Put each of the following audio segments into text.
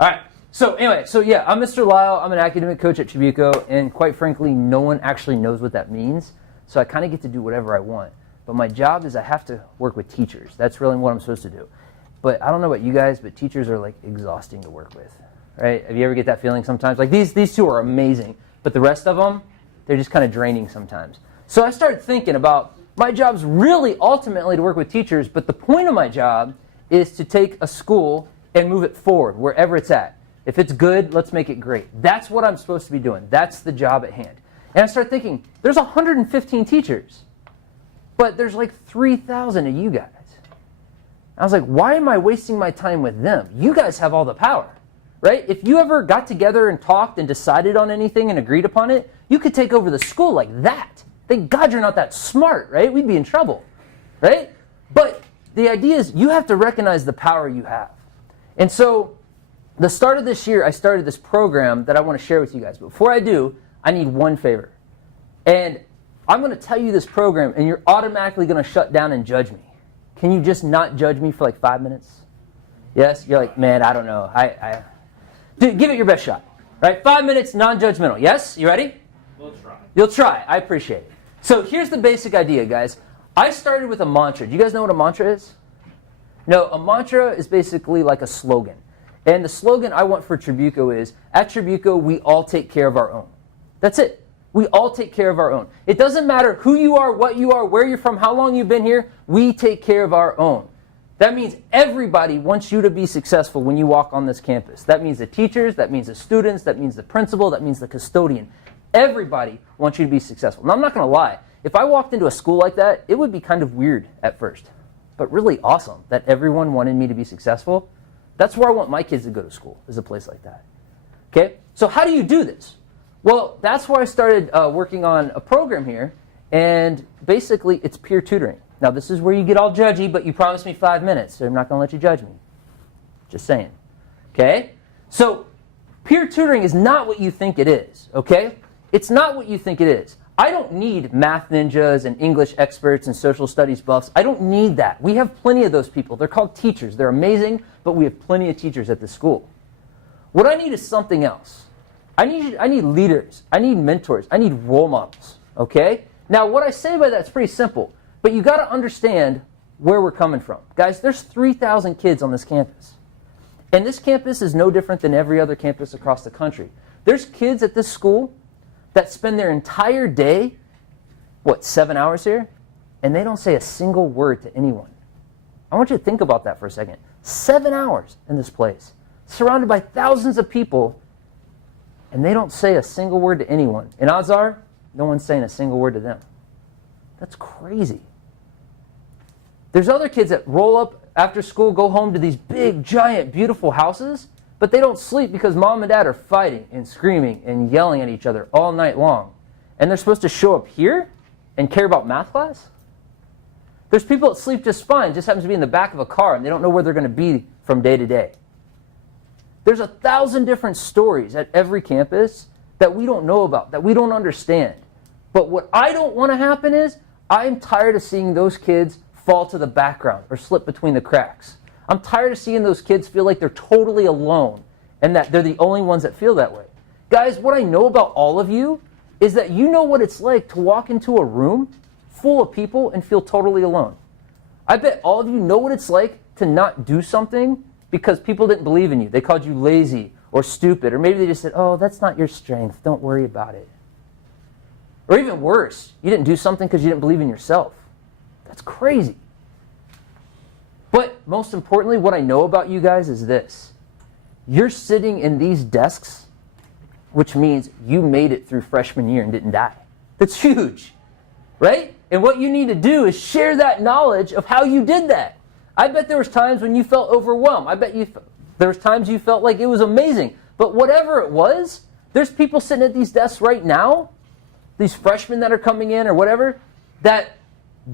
All right. So anyway, yeah, I'm Mr. Lyall. I'm an academic coach at Tribuco, and quite frankly, no one actually knows what that means. So I kind of get to do whatever I want. But my job is I have to work with teachers. That's really what I'm supposed to do. But I don't know about you guys, but teachers are like exhausting to work with, right? Have you ever get that feeling sometimes? Like these two are amazing, but the rest of them, they're just kind of draining sometimes. So I started thinking about my job's really ultimately to work with teachers, but the point of my job is to take a school and move it forward wherever it's at. If it's good, let's make it great. That's what I'm supposed to be doing. That's the job at hand. And I started thinking, there's 115 teachers, but there's like 3,000 of you guys. I was like, why am I wasting my time with them? You guys have all the power, right? If you ever got together and talked and decided on anything and agreed upon it, you could take over the school like that. Thank God you're not that smart, right? We'd be in trouble, right? But the idea is you have to recognize the power you have. And so the start of this year, I started this program that I want to share with you guys. But before I do, I need one favor. And I'm going to tell you this program, and you're automatically going to shut down and judge me. Can you just not judge me for like 5 minutes? Yes? You're like, man, I don't know. Dude, give it your best shot. Right? 5 minutes, non-judgmental. Yes? You ready? We'll try. You'll try. I appreciate it. So here's the basic idea, guys. I started with a mantra. Do you guys know what a mantra is? No, a mantra is basically like a slogan. And the slogan I want for Tribuco is, at Tribuco, we all take care of our own. That's it. We all take care of our own. It doesn't matter who you are, what you are, where you're from, how long you've been here. We take care of our own. That means everybody wants you to be successful when you walk on this campus. That means the teachers, that means the students, that means the principal, that means the custodian. Everybody wants you to be successful. Now, I'm not going to lie. If I walked into a school like that, it would be kind of weird at first, but really awesome that everyone wanted me to be successful. That's where I want my kids to go to school, is a place like that. Okay? So how do you do this? Well, that's where I started working on a program here, and basically it's peer tutoring. Now, this is where you get all judgy, but you promised me 5 minutes, so I'm not going to let you judge me. Just saying. Okay? So peer tutoring is not what you think it is, okay? It's not what you think it is. I don't need math ninjas and English experts and social studies buffs. I don't need that. We have plenty of those people. They're called teachers. They're amazing, but we have plenty of teachers at the school. What I need is something else. I need leaders. I need mentors. I need role models, okay? Now, what I say by that is pretty simple, but you got to understand where we're coming from. Guys, there's 3,000 kids on this campus. And this campus is no different than every other campus across the country. There's kids at this school that spend their entire day, 7 hours here? And they don't say a single word to anyone. I want you to think about that for a second. 7 hours in this place, surrounded by thousands of people, and they don't say a single word to anyone. And odds are, no one's saying a single word to them. That's crazy. There's other kids that roll up after school, go home to these big, giant, beautiful houses, but they don't sleep because mom and dad are fighting and screaming and yelling at each other all night long. And they're supposed to show up here and care about math class? There's people that sleep just fine, just happens to be in the back of a car, and they don't know where they're going to be from day to day. There's 1,000 different stories at every campus that we don't know about, that we don't understand. But what I don't want to happen is, I'm tired of seeing those kids fall to the background or slip between the cracks. I'm tired of seeing those kids feel like they're totally alone and that they're the only ones that feel that way. Guys, what I know about all of you is that you know what it's like to walk into a room full of people and feel totally alone. I bet all of you know what it's like to not do something because people didn't believe in you. They called you lazy or stupid, or maybe they just said, oh, that's not your strength. Don't worry about it. Or even worse, you didn't do something because you didn't believe in yourself. That's crazy. But most importantly, what I know about you guys is this. You're sitting in these desks, which means you made it through freshman year and didn't die. That's huge, right? And what you need to do is share that knowledge of how you did that. I bet there was times when you felt overwhelmed. I bet there was times you felt like it was amazing. But whatever it was, there's people sitting at these desks right now, these freshmen that are coming in or whatever, that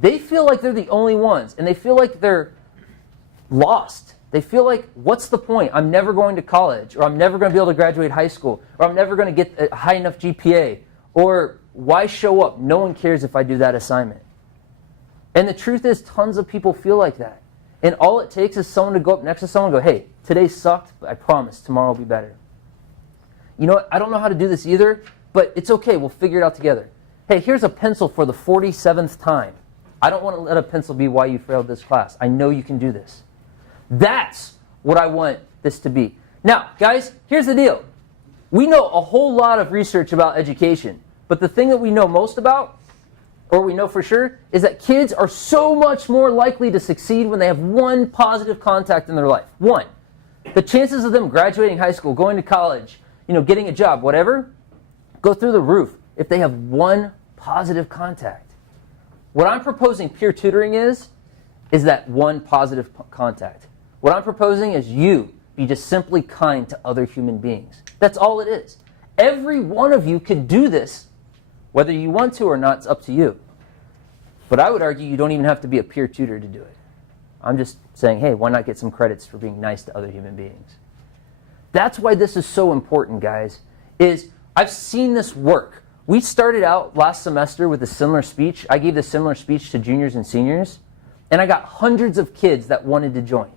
they feel like they're the only ones. And they feel like they're lost. They feel like, what's the point? I'm never going to college, or I'm never going to be able to graduate high school, or I'm never going to get a high enough GPA, or why show up? No one cares if I do that assignment. And the truth is, tons of people feel like that. And all it takes is someone to go up next to someone and go, hey, today sucked, but I promise tomorrow will be better. You know what? I don't know how to do this either, but it's okay. We'll figure it out together. Hey, here's a pencil for the 47th time. I don't want to let a pencil be why you failed this class. I know you can do this. That's what I want this to be. Now, guys, here's the deal. We know a whole lot of research about education, but the thing that we know most about, or we know for sure, is that kids are so much more likely to succeed when they have one positive contact in their life. One. The chances of them graduating high school, going to college, getting a job, whatever, go through the roof if they have one positive contact. What I'm proposing peer tutoring is that one positive contact. What I'm proposing is you be just simply kind to other human beings. That's all it is. Every one of you could do this. Whether you want to or not, it's up to you. But I would argue you don't even have to be a peer tutor to do it. I'm just saying, hey, why not get some credits for being nice to other human beings? That's why this is so important, guys, is I've seen this work. We started out last semester with a similar speech. I gave this similar speech to juniors and seniors, and I got hundreds of kids that wanted to join.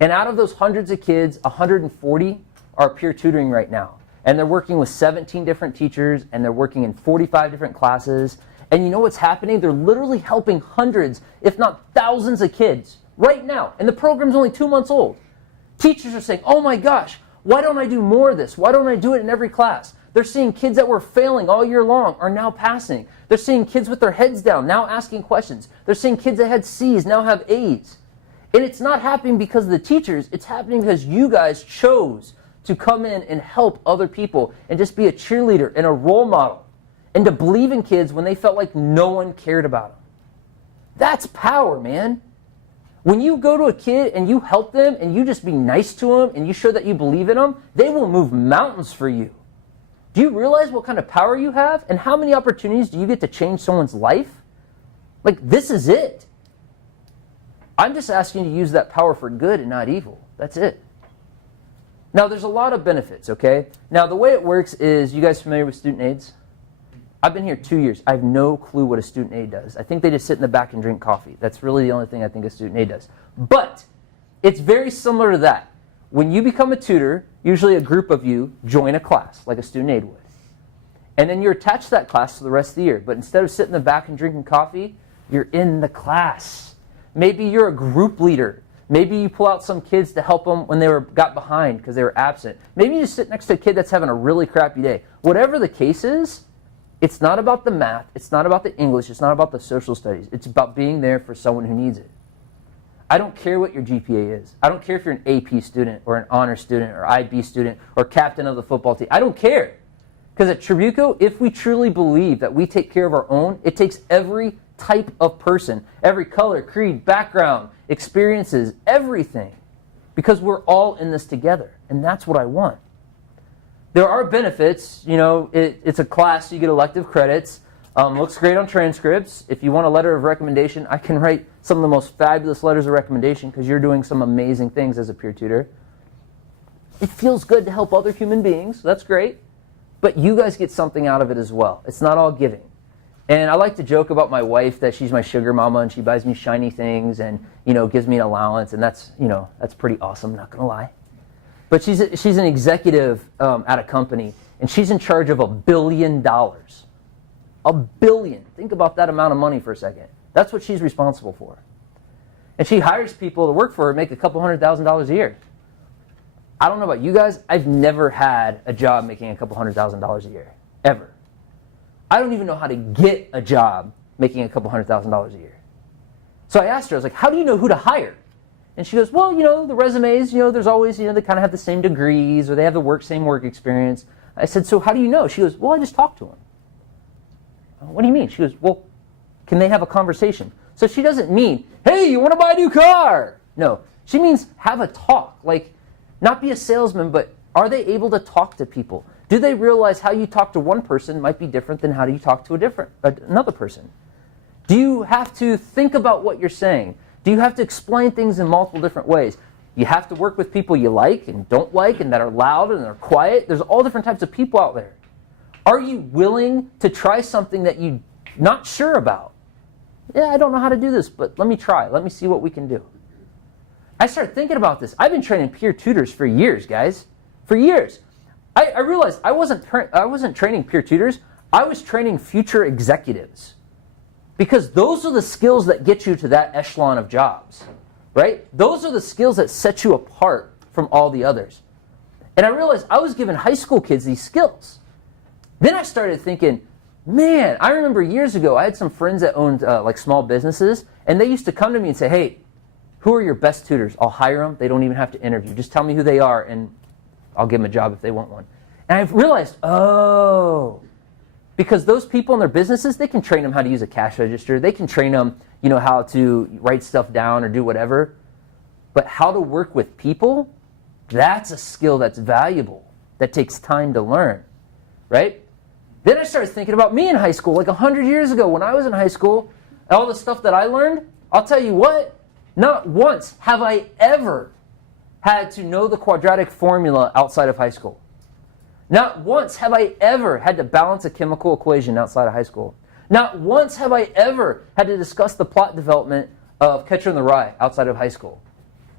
And out of those hundreds of kids, 140 are peer tutoring right now. And they're working with 17 different teachers, and they're working in 45 different classes. And you know what's happening? They're literally helping hundreds, if not thousands of kids right now. And the program's only 2 months old. Teachers are saying, oh my gosh, why don't I do more of this? Why don't I do it in every class? They're seeing kids that were failing all year long are now passing. They're seeing kids with their heads down now asking questions. They're seeing kids that had C's now have A's. And it's not happening because of the teachers. It's happening because you guys chose to come in and help other people and just be a cheerleader and a role model and to believe in kids when they felt like no one cared about them. That's power, man. When you go to a kid and you help them and you just be nice to them and you show that you believe in them, they will move mountains for you. Do you realize what kind of power you have? And how many opportunities do you get to change someone's life? Like, this is it. I'm just asking you to use that power for good and not evil. That's it. Now, there's a lot of benefits, okay? Now, the way it works is, you guys familiar with student aids? I've been here 2 years. I have no clue what a student aid does. I think they just sit in the back and drink coffee. That's really the only thing I think a student aid does. But it's very similar to that. When you become a tutor, usually a group of you join a class, like a student aid would. And then you're attached to that class for the rest of the year. But instead of sitting in the back and drinking coffee, you're in the class. Maybe you're a group leader. Maybe you pull out some kids to help them when they got behind because they were absent. Maybe you just sit next to a kid that's having a really crappy day. Whatever the case is, it's not about the math. It's not about the English. It's not about the social studies. It's about being there for someone who needs it. I don't care what your GPA is. I don't care if you're an AP student or an honor student or IB student or captain of the football team. I don't care. Because at Tribuco, if we truly believe that we take care of our own, it takes every type of person, every color, creed, background, experiences, everything. Because we're all in this together. And that's what I want. There are benefits. It's a class, so you get elective credits. Looks great on transcripts. If you want a letter of recommendation, I can write some of the most fabulous letters of recommendation because you're doing some amazing things as a peer tutor. It feels good to help other human beings. That's great. But you guys get something out of it as well. It's not all giving. And I like to joke about my wife that she's my sugar mama and she buys me shiny things and, gives me an allowance. And that's pretty awesome, not going to lie. But she's an executive at a company and she's in charge of $1 billion. $1 billion. Think about that amount of money for a second. That's what she's responsible for. And she hires people to work for her, make a couple $100,000 a year. I don't know about you guys. I've never had a job making a couple $100,000 a year. Ever. I don't even know how to get a job making a couple $100,000 a year. So I asked her, I was like, how do you know who to hire? And she goes, well, the resumes, there's always, they kind of have the same degrees or they have the same work experience. I said, so how do you know? She goes, well, I just talked to them. What do you mean? She goes, well, can they have a conversation? So she doesn't mean, hey, you want to buy a new car? No, she means have a talk. Like, not be a salesman, but are they able to talk to people? Do they realize how you talk to one person might be different than how do you talk to another person? Do you have to think about what you're saying? Do you have to explain things in multiple different ways? You have to work with people you like and don't like and that are loud and they're quiet. There's all different types of people out there. Are you willing to try something that you're not sure about? Yeah, I don't know how to do this, but let me try. Let me see what we can do. I started thinking about this. I've been training peer tutors for years, guys. For years. I realized I wasn't training peer tutors. I was training future executives. Because those are the skills that get you to that echelon of jobs, right? Those are the skills that set you apart from all the others. And I realized I was giving high school kids these skills. Then I started thinking, man, I remember years ago, I had some friends that owned like small businesses, and they used to come to me and say, hey, who are your best tutors? I'll hire them. They don't even have to interview. Just tell me who they are, and I'll give them a job if they want one. And I've realized, oh, because those people in their businesses, they can train them how to use a cash register. They can train them, how to write stuff down or do whatever. But how to work with people, that's a skill that's valuable, that takes time to learn, right? Then I started thinking about me in high school, like 100 years ago when I was in high school, all the stuff that I learned. I'll tell you what, not once have I ever had to know the quadratic formula outside of high school. Not once have I ever had to balance a chemical equation outside of high school. Not once have I ever had to discuss the plot development of Catcher in the Rye outside of high school.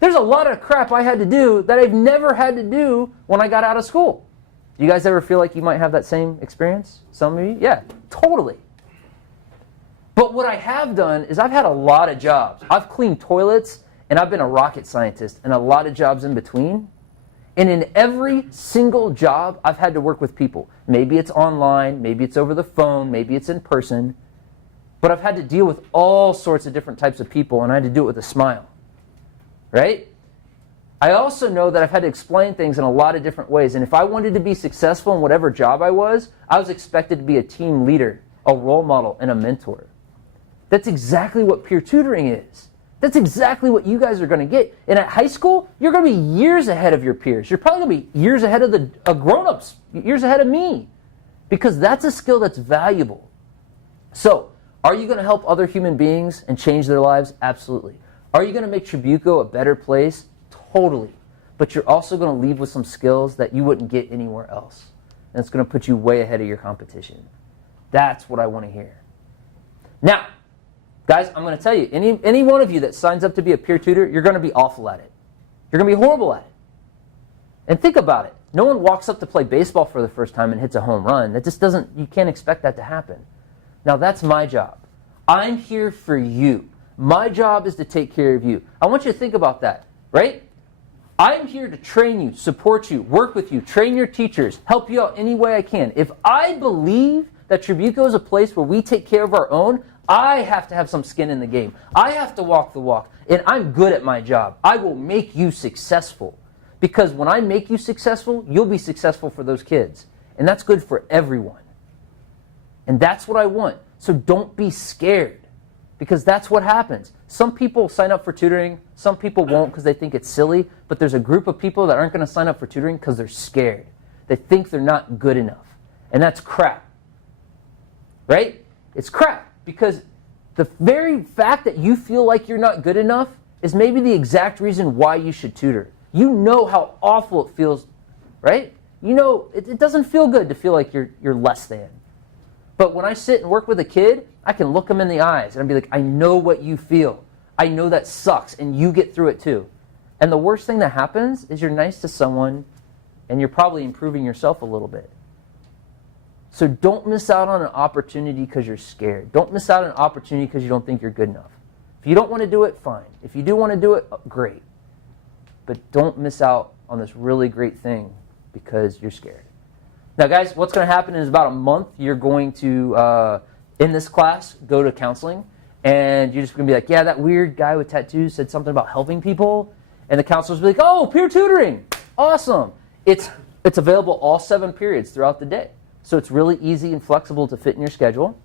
There's a lot of crap I had to do that I've never had to do when I got out of school. Do you guys ever feel like you might have that same experience? Some of you? Yeah, totally. But what I have done is I've had a lot of jobs. I've cleaned toilets, and I've been a rocket scientist, and a lot of jobs in between. And in every single job, I've had to work with people. Maybe it's online, maybe it's over the phone, maybe it's in person. But I've had to deal with all sorts of different types of people, and I had to do it with a smile. Right? I also know that I've had to explain things in a lot of different ways. And if I wanted to be successful in whatever job I was expected to be a team leader, a role model, and a mentor. That's exactly what peer tutoring is. That's exactly what you guys are going to get. And at high school, you're going to be years ahead of your peers. You're probably going to be years ahead of the grown-ups, years ahead of me. Because that's a skill that's valuable. So, are you going to help other human beings and change their lives? Absolutely. Are you going to make Tribuco a better place? Totally. But you're also going to leave with some skills that you wouldn't get anywhere else. And it's going to put you way ahead of your competition. That's what I want to hear. Now, guys, I'm going to tell you, any one of you that signs up to be a peer tutor, you're going to be awful at it. You're going to be horrible at it. And think about it. No one walks up to play baseball for the first time and hits a home run. That just doesn't, you can't expect that to happen. Now, that's my job. I'm here for you. My job is to take care of you. I want you to think about that, right? I'm here to train you, support you, work with you, train your teachers, help you out any way I can. If I believe that Tribuco is a place where we take care of our own, I have to have some skin in the game. I have to walk the walk. And I'm good at my job. I will make you successful. Because when I make you successful, you'll be successful for those kids. And that's good for everyone. And that's what I want. So don't be scared. Because that's what happens. Some people sign up for tutoring. Some people won't because they think it's silly. But there's a group of people that aren't going to sign up for tutoring because they're scared. They think they're not good enough. And that's crap. Right? It's crap. Because the very fact that you feel like you're not good enough is maybe the exact reason why you should tutor. You know how awful it feels, right? You know, it doesn't feel good to feel like you're less than. But when I sit and work with a kid, I can look them in the eyes and I'll be like, I know what you feel. I know that sucks and you get through it too. And the worst thing that happens is you're nice to someone and you're probably improving yourself a little bit. So don't miss out on an opportunity because you're scared. Don't miss out on an opportunity because you don't think you're good enough. If you don't want to do it, fine. If you do want to do it, great. But don't miss out on this really great thing because you're scared. Now, guys, what's going to happen is about a month, you're going to, in this class, go to counseling. And you're just going to be like, yeah, that weird guy with tattoos said something about helping people. And the counselors will be like, oh, peer tutoring. Awesome. It's available all 7 periods throughout the day. So it's really easy and flexible to fit in your schedule.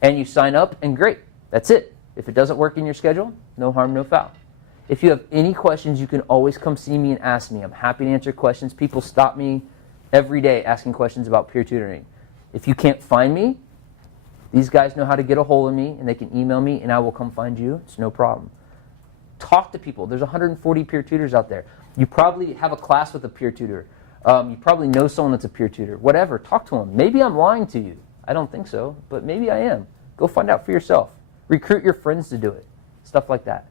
And you sign up, and great. That's it. If it doesn't work in your schedule, no harm, no foul. If you have any questions, you can always come see me and ask me. I'm happy to answer questions. People stop me every day asking questions about peer tutoring. If you can't find me, these guys know how to get a hold of me, and they can email me, and I will come find you. It's no problem. Talk to people. There's 140 peer tutors out there. You probably have a class with a peer tutor. You probably know someone that's a peer tutor. Whatever. Talk to them. Maybe I'm lying to you. I don't think so, but maybe I am. Go find out for yourself. Recruit your friends to do it. Stuff like that.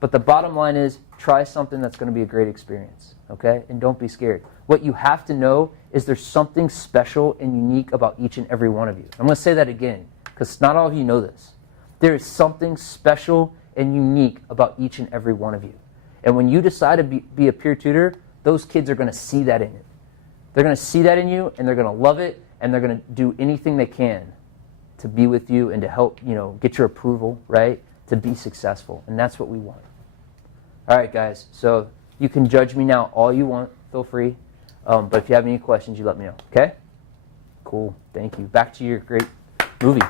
But But the bottom line is try something that's going to be a great experience, okay? And don't be scared. What you have to know is there's something special and unique about each and every one of you. I'm going to say that again because not all of you know this. There is something special and unique about each and every one of you. And when you decide to be a peer tutor, those kids are going to see that in you. They're going to see that in you, and they're going to love it, and they're going to do anything they can to be with you and to help, get your approval, right? To be successful. And that's what we want. All right, guys. So you can judge me now all you want. Feel free. But if you have any questions, you let me know. Okay? Cool. Thank you. Back to your great movie.